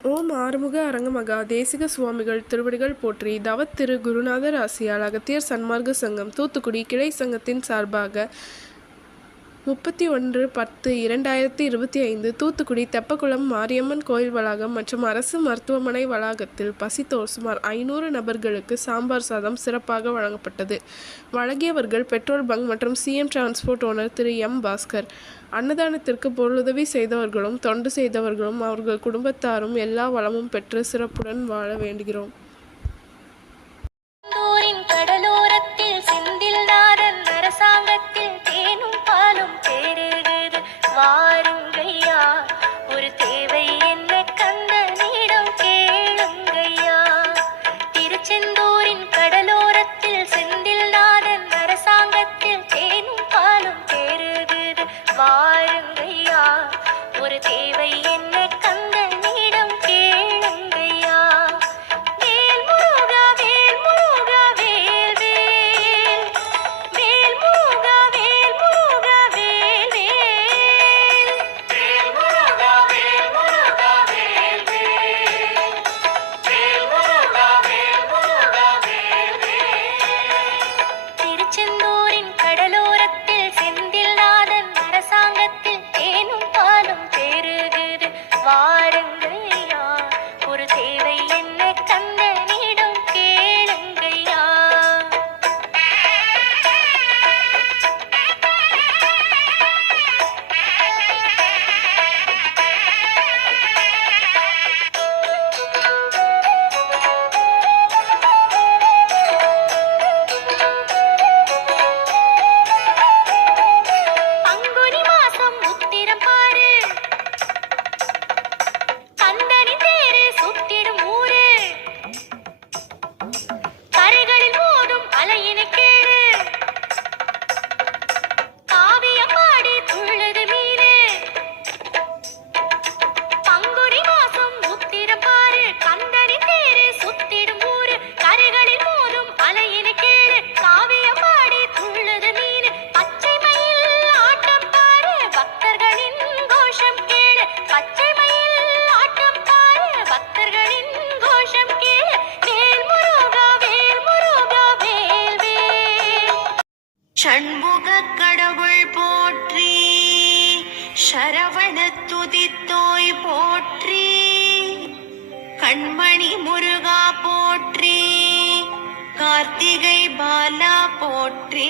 ஓம் ஆறுமுக அரங்கமகா தேசிக சுவாமிகள் திருவடிகள் போற்றி. தவத்திரு குருநாதர் ஆசியால் அகத்தியர் சன்மார்க்க சங்கம் தூத்துக்குடி கிளை சங்கத்தின் சார்பாக 31/10/2025 தூத்துக்குடி தெப்பக்குளம் மாரியம்மன் கோயில் வளாகம் மற்றும் அரசு மருத்துவமனை வளாகத்தில் பசித்தோர் சுமார் 500 நபர்களுக்கு சாம்பார் சாதம் சிறப்பாக வழங்கப்பட்டது. வழங்கியவர்கள் பெட்ரோல் பங்க் மற்றும் சிஎம் டிரான்ஸ்போர்ட் ஓனர் திரு எம் பாஸ்கர். அன்னதானத்திற்கு பொருளுதவி செய்தவர்களும் தொண்டு செய்தவர்களும் அவர்கள் குடும்பத்தாரும் எல்லா வளமும் பெற்று சிறப்புடன் வாழ வேண்டுகிறோம். கடலோரத்தில் செந்தில் நாதன் அரசாங்கத்தில் தேனும் பாலும் தேருகிறது வாருங்கய்யா, ஒரு தேவை என்ன கந்தனிடம் கேளுங்கய்யா. திருச்செந்தூரின் கடலோரத்தில் செந்தில் நாதன் அரசாங்கத்தில் தேனும் பாலும் தேருகிறது வாருங்கய்யா, ஒரு தேவை என்ன கந்தனிடம் கேளுங்கய்யா. வேல் முருகா வேல் முருகா வேல் வேல், வேல் முருகா வேல் முருகா வேல் வேல், வேல் முருகா வேல் முருகா வேல் வேல், வேல் முருகா வேல் முருகா வேல் வேல். திருச்செந்தூரின் கடலோரத்தில் செந்தில் நாதன் அரசாங்கத்தில் தேனும் பாலும் தேருகிறது வாருங்கய்யா, ஒரு தேவை என்ன கந்தனிடம் கேளுங்கய்யா. பங்குனி மாசம் உத்திரம் பாரு, கந்தனி தேரு சுத்திடும் ஊரு, கரைகளில் மோதும் அலையினை கேளு, காவியம் பாடி துள்ளது மீனு. பங்குனி மாசம் உத்திரம் பாரு, கந்தனி தேரு சுத்திடும் ஊரு, கரைகளில் மோதும் அலையினை கேளு, காவியம் பாடி துள்ளது மீனு. பச்சை மயில் ஆட்டம் பாரு, பக்தர்களின் கோஷம் கேளு, பச்சை மயில் ஆட்டம் பாரு, பக்தர்களின் கோஷம் கேளு. வேல் முருகா வேல் முருகா வேல் வேல். ஷண்முக கடவுள் போற்றி, சரவண துதித்தோய் போற்றி, கண்மணி முருகா போற்றி, கார்த்திகை பாலா போற்றி.